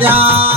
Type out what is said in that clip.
呀